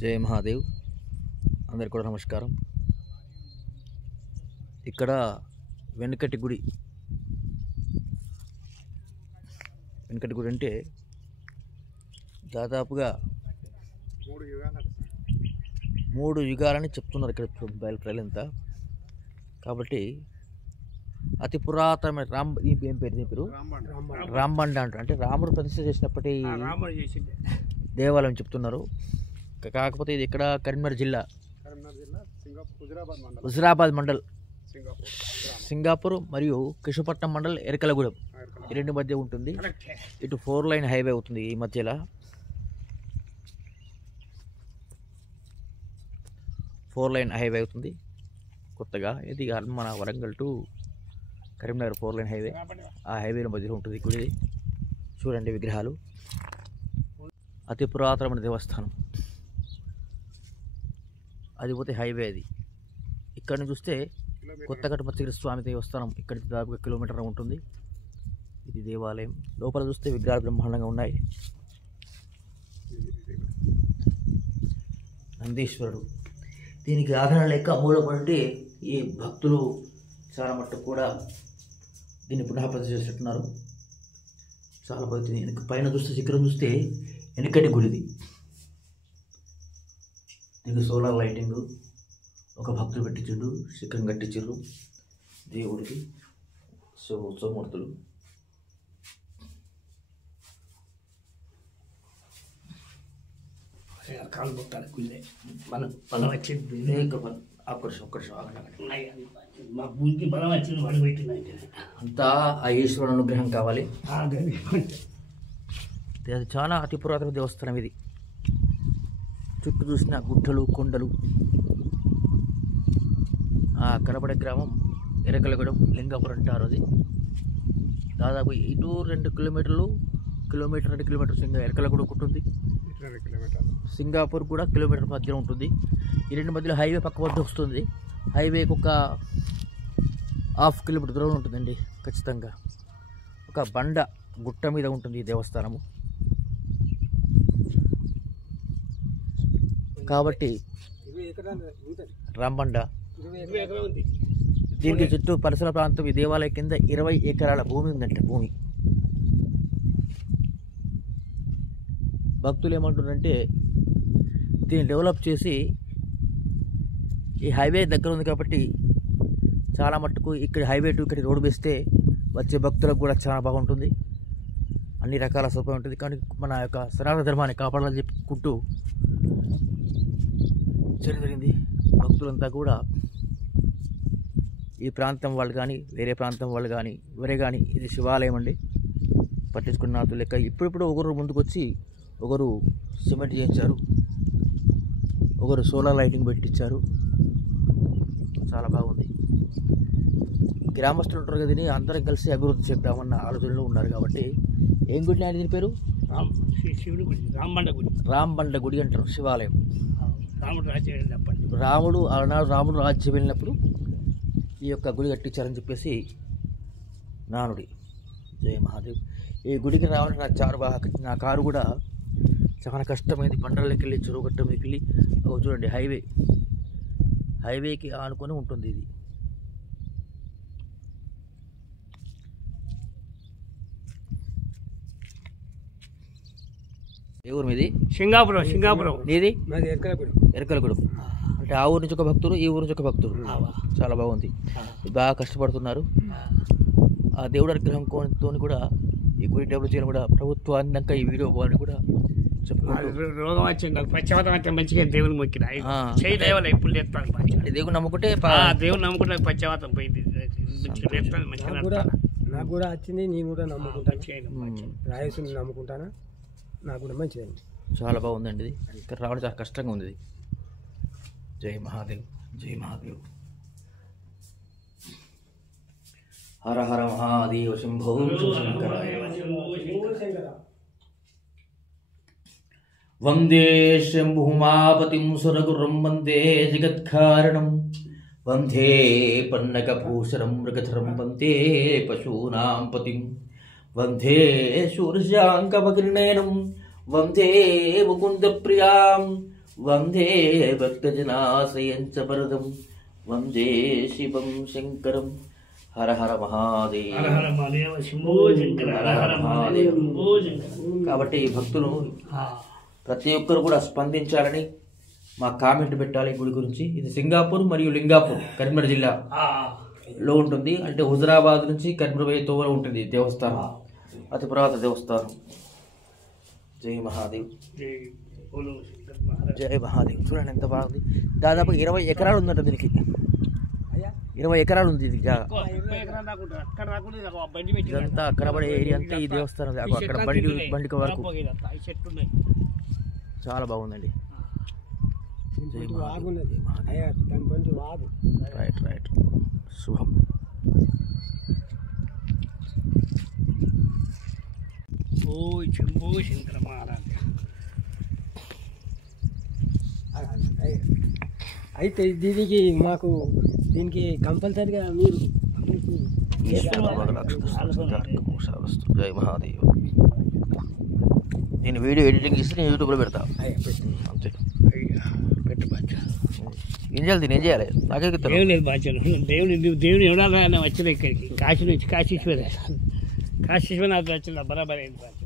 జయ మహాదేవ్. అందరికి కూడా నమస్కారం. ఇక్కడ వెనకటి గుడి అంటే దాదాపుగా 3 యుగాలని చెప్తున్నారు ఇక్కడ ప్రజలంతా. కాబట్టి అతి పురాతనమైన ఏం పేరు రాంబండ అంటారు. అంటే రాముడు ప్రతిష్ఠ చేసినప్పటి దేవాలయం చెప్తున్నారు. కాకపోతే ఇది ఇక్కడ కరీంనగర్ జిల్లా హుజురాబాద్ మండల్, సింగాపూర్ మరియు కృష్ణపట్నం మండల్, ఎరకలగూడెం ఈ రెండు మధ్య ఉంటుంది. ఇటు 4 లైన్ హైవే అవుతుంది. ఈ మధ్యలో 4 లైన్ హైవే అవుతుంది కొత్తగా. ఇది మన Warangal to Karimnagar 4 line highway. ఆ హైవేల మధ్యలో ఉంటుంది గుడి. చూడండి విగ్రహాలు. అతి పురాతనమైన దేవస్థానం. అది పోతే హైవే. అది ఇక్కడ నుంచి చూస్తే కొత్తగట్టు మత్స్యగిరి స్వామి దేవస్థానం ఇక్కడి నుంచి దాదాపుగా కిలోమీటర్ ఉంటుంది. ఇది దేవాలయం. లోపల చూస్తే విగ్రహాలు బ్రహ్మాండంగా ఉన్నాయి. నందీశ్వరుడు దీనికి ఆధారం లేక మూలపడి ఈ భక్తులు చాలా మట్టుకు కూడా దీన్ని పునఃప్రతిష్ఠ చేస్తున్నారు. చాలా బాగుంది. పైన చూస్తే శిఖరం చూస్తే వెనకటి గుడిది. దీనికి సోలార్ లైటింగ్ ఒక భక్తులు పెట్టించుండు. శిఖరం కట్టించారు దేవుడికి. ఉత్సవమూర్తులు అంతా ఆ ఈశ్వరుని అనుగ్రహం కావాలి. అది చాలా అతి పురాతన దేవస్థానం ఇది. చుట్టూ చూసిన గుట్టలు, కొండలు. ఆ కనబడే గ్రామం ఎరకలగూడెం, లింగాపురం అంటారు. అది దాదాపు ఇటు 2 కిలోమీటర్లు, 2 కిలోమీటర్లు ఎరకలగూడెం ఉంటుంది. సింగాపూర్ కూడా కిలోమీటర్ మధ్యలో ఉంటుంది. ఈ రెండు మధ్యలో హైవే పక్క వద్ద వస్తుంది. హైవేకి ఒక 1/2 కిలోమీటర్ దూరం ఉంటుందండి ఖచ్చితంగా. ఒక బండ గుట్ట మీద ఉంటుంది ఈ దేవస్థానము. కాబట్టి రాంబండ దీనికి చుట్టూ పరిసర ప్రాంతం ఈ దేవాలయం కింద 20 ఎకరాల భూమి ఉందంట. భూమి భక్తులు ఏమంటున్నారంటే దీన్ని డెవలప్ చేసి ఈ హైవే దగ్గర ఉంది కాబట్టి చాలా మట్టుకు ఇక్కడ హైవే టు ఇక్కడ రోడ్డు వేస్తే వచ్చే భక్తులకు కూడా చాలా బాగుంటుంది. అన్ని రకాల సౌకర్యం ఉంటుంది. కానీ మన యొక్క సనాతన ధర్మాన్ని కాపాడాలని చెప్పుకుంటూ జరిగింది. భక్తులంతా కూడా ఈ ప్రాంతం వాళ్ళు కానీ వేరే ప్రాంతం వాళ్ళు కానీ ఎవరే కానీ ఇది శివాలయం అండి పట్టించుకున్న నాతో లెక్క. ఇప్పుడిప్పుడు ఒకరు ముందుకు వచ్చి ఒకరు సిమెంట్ చేయించారు, ఒకరు సోలార్ లైటింగ్ పెట్టించారు. చాలా బాగుంది. గ్రామస్తులు ఉంటారు కదా, దీన్ని అందరం కలిసి అభివృద్ధి చేద్దామన్న ఆలోచనలో ఉన్నారు. కాబట్టి ఏం గుడి అని దీని పేరు? శివుడి గుడి, రాంబండ గుడి అంటారు. శివాలయం. రాముడు రాముడు రాజ్యం వెళ్ళినప్పుడు ఈ యొక్క గుడి కట్టించారని చెప్పేసి నానుడి. జయ మహాదేవ్. ఈ గుడికి రావాలంటే నా కారు కూడా చాలా కష్టమైంది. బండలకి వెళ్ళి చెరువు గట్ట మీదకి వెళ్ళి చూడండి హైవేకి ఆనుకొని ఉంటుంది ఇది. ఏ ఊరు మీది? సింగాపురం. నీది? ఎరకలగూడెం. అంటే ఆ ఊరు నుంచి ఒక భక్తుడు, ఈ ఊరు నుంచి ఒక భక్తుడు. చాలా బాగుంది. బాగా కష్టపడుతున్నారు. ఆ దేవుడి అనుగ్రహంతో కూడా ఈ గుడి డెవలప్ చేయడం కూడా ప్రభుత్వాన్ని ఈ వీడియో పోవాలని కూడా చెప్పుకుంటారు. రోగం వచ్చింది, పశ్చాత్తం అయితే మంచిగా దేవుని మొక్కిన ఇప్పుడు దేవుని నమ్ముకుంటే దేవుని నమ్ముకుంటే పశ్చాత్తం పోయింది. నాకు కూడా వచ్చింది. నేను కూడా నమ్ముకుంటాను. రాయేశ్వరిని నమ్ముకుంటాను. నాకు కూడా మంచిదండి. చాలా బాగుందండి. ఇది ఇక్కడ రావడం చాలా కష్టంగా ఉంది. జై మహాదేవ్. జై మహాదేవ్. హర హర మహాదేవ శంభో శంకరాయ. వందే శంభుమాపతిం సురగురం వందే జగత్కారణం వందే పన్నకభూషణం మృగధరం వందే పశూనాం పతిం వందే శూర్శాంకమగ్నినయనం వందే ముకుంద ప్రియాం వందే భక్తజనాశ్రయంచ వందే శివం శంకరం. హర హర మహాదేవ్. హర హర మహాదేవ శంభో శంకర. హర హర మహాదేవ శంభో శంకర. కాబట్టి భక్తులు ప్రతి ఒక్కరు కూడా స్పందించాలని మా కామెంట్ పెట్టాలి గుడి గురించి. ఇది సింగాపూర్ మరియు లింగాపూర్ కరీంనగర్ జిల్లాలో ఉంటుంది. అంటే హుజరాబాద్ నుంచి కరీంనగర్ పోయే తోవలో ఉంటుంది దేవస్థానం, అతి పురాతన దేవస్థానం. జై మహాదేవ్, జై మహాదేవ్. చూడండి ఎంత బాగుంది. దాదాపు 20 ఎకరాలు ఉందంట దీనికి. 20 ఎకరాలు ఉంది ఇది జాగా. ఇదంతా అక్కడ పడే ఏరియా అంతా ఈ దేవస్థానం. అక్కడ బండికి వరకు చాలా బాగుందండి. రైట్ రైట్, శుభం. శంభో శంకర మహారాజ్. అయితే దీనికి కంపల్సరిగా మీరు జై మహాదేవ్. నేను వీడియో ఎడిటింగ్ చేసి నేను యూట్యూబ్లో పెడతా అంతే. ఏం చేయాలి, నేను చేయాలి, నాకే దేవుని బాధ్యత. దేవుని ఎవరైనా వచ్చిన ఇక్కడికి కాశీ నుంచి కాశీశ్వర కాశీశ్వరనాథ్ వచ్చిన బరాబర్ అయింది బాధ్యత.